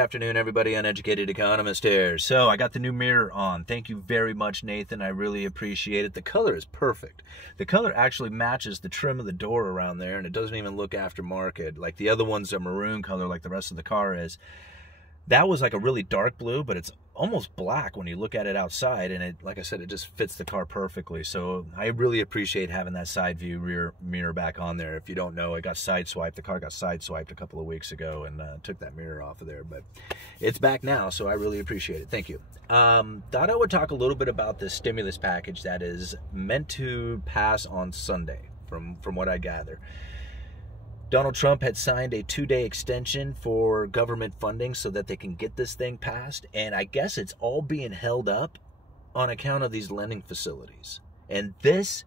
Good afternoon, everybody. Uneducated Economist here. So I got the new mirror on. Thank you very much, Nathan. I really appreciate it. The color is perfect. The color actually matches the trim of the door around there, and it doesn't even look aftermarket. Like the other ones are maroon color like the rest of the car is. That was like a really dark blue, but it's almost black when you look at it outside, and it, like I said, it just fits the car perfectly. So I really appreciate having that side view rear mirror back on there. If you don't know, it got sideswiped. The car got sideswiped a couple of weeks ago and took that mirror off of there, but it's back now, so I really appreciate it. Thank you. Thought I would talk a little bit about this stimulus package that is meant to pass on Sunday, from what I gather. Donald Trump had signed a 2-day extension for government funding so that they can get this thing passed. And I guess it's all being held up on account of these lending facilities. And this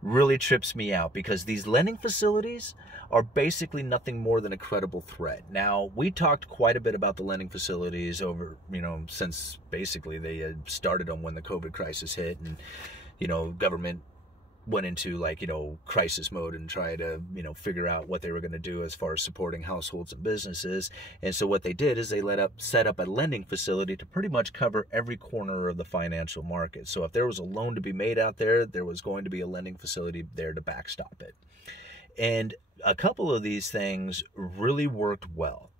really trips me out because these lending facilities are basically nothing more than a credible threat. Now, we talked quite a bit about the lending facilities over, since basically they had started them when the COVID crisis hit and, government went into crisis mode and try to figure out what they were going to do as far as supporting households and businesses. And so what they did is they set up a lending facility to pretty much cover every corner of the financial market. So if there was a loan to be made out there, there was going to be a lending facility there to backstop it. And a couple of these things really worked well.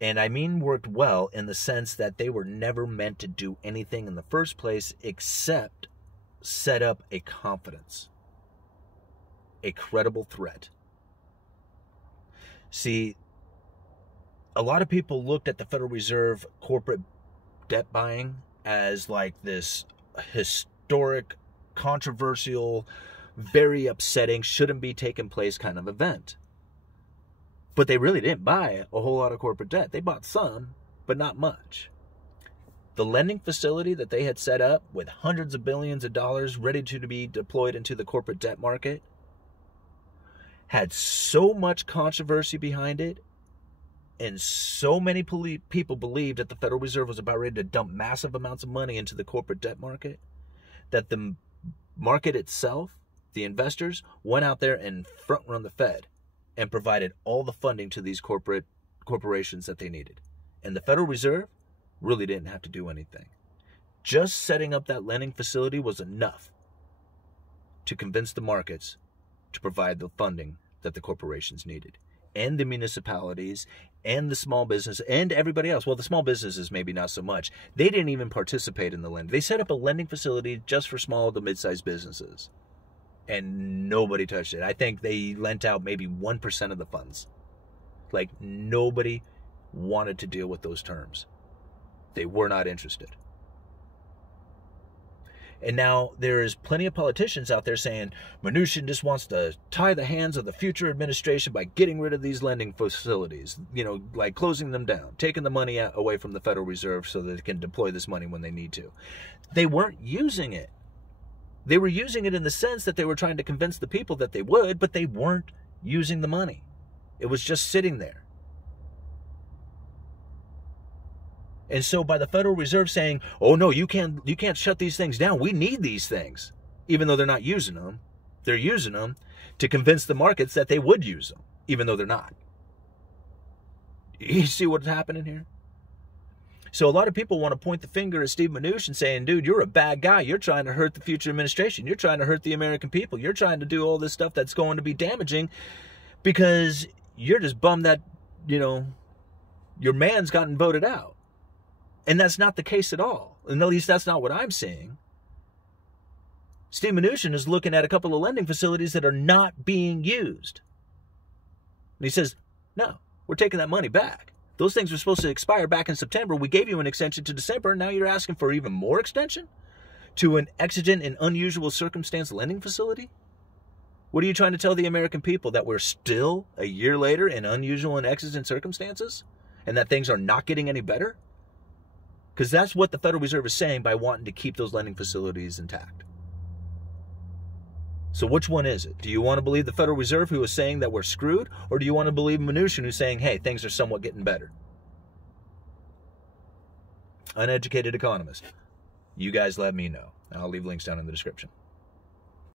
And I mean worked well in the sense that they were never meant to do anything in the first place except set up a confidence, a credible threat. See, a lot of people looked at the Federal Reserve corporate debt buying as like this historic, controversial, very upsetting, shouldn't be taking place kind of event. But they really didn't buy a whole lot of corporate debt. They bought some, but not much. The lending facility that they had set up with hundreds of billions of dollars ready to be deployed into the corporate debt market had so much controversy behind it, and so many people believed that the Federal Reserve was about ready to dump massive amounts of money into the corporate debt market, that the market itself, the investors, went out there and front-run the Fed and provided all the funding to these corporations that they needed. And the Federal Reserve really didn't have to do anything. Just setting up that lending facility was enough to convince the markets to provide the funding that the corporations needed, and the municipalities, and the small business, and everybody else. Well, the small businesses maybe not so much. They didn't even participate in the lending. They set up a lending facility just for small to mid-sized businesses, and nobody touched it. I think they lent out maybe 1% of the funds. Like, nobody wanted to deal with those terms. They were not interested. And now there is plenty of politicians out there saying Mnuchin just wants to tie the hands of the future administration by getting rid of these lending facilities, like closing them down, taking the money away from the Federal Reserve so that they can deploy this money when they need to. They weren't using it. They were using it in the sense that they were trying to convince the people that they would, but they weren't using the money. It was just sitting there. And so by the Federal Reserve saying, oh no, you can't shut these things down. We need these things. Even though they're not using them, they're using them to convince the markets that they would use them, even though they're not. You see what's happening here? So a lot of people want to point the finger at Steve Mnuchin saying, dude, you're a bad guy. You're trying to hurt the future administration. You're trying to hurt the American people. You're trying to do all this stuff that's going to be damaging because you're just bummed that, your man's gotten voted out. And that's not the case at all. And at least that's not what I'm seeing. Steve Mnuchin is looking at a couple of lending facilities that are not being used. And he says, no, we're taking that money back. Those things were supposed to expire back in September. We gave you an extension to December, and now you're asking for even more extension to an exigent and unusual circumstance lending facility? What are you trying to tell the American people, that we're still a year later in unusual and exigent circumstances and that things are not getting any better? Because that's what the Federal Reserve is saying by wanting to keep those lending facilities intact. So which one is it? Do you want to believe the Federal Reserve, who is saying that we're screwed? Or do you want to believe Mnuchin, who's saying, hey, things are somewhat getting better? Uneducated Economist. You guys let me know. I'll leave links down in the description.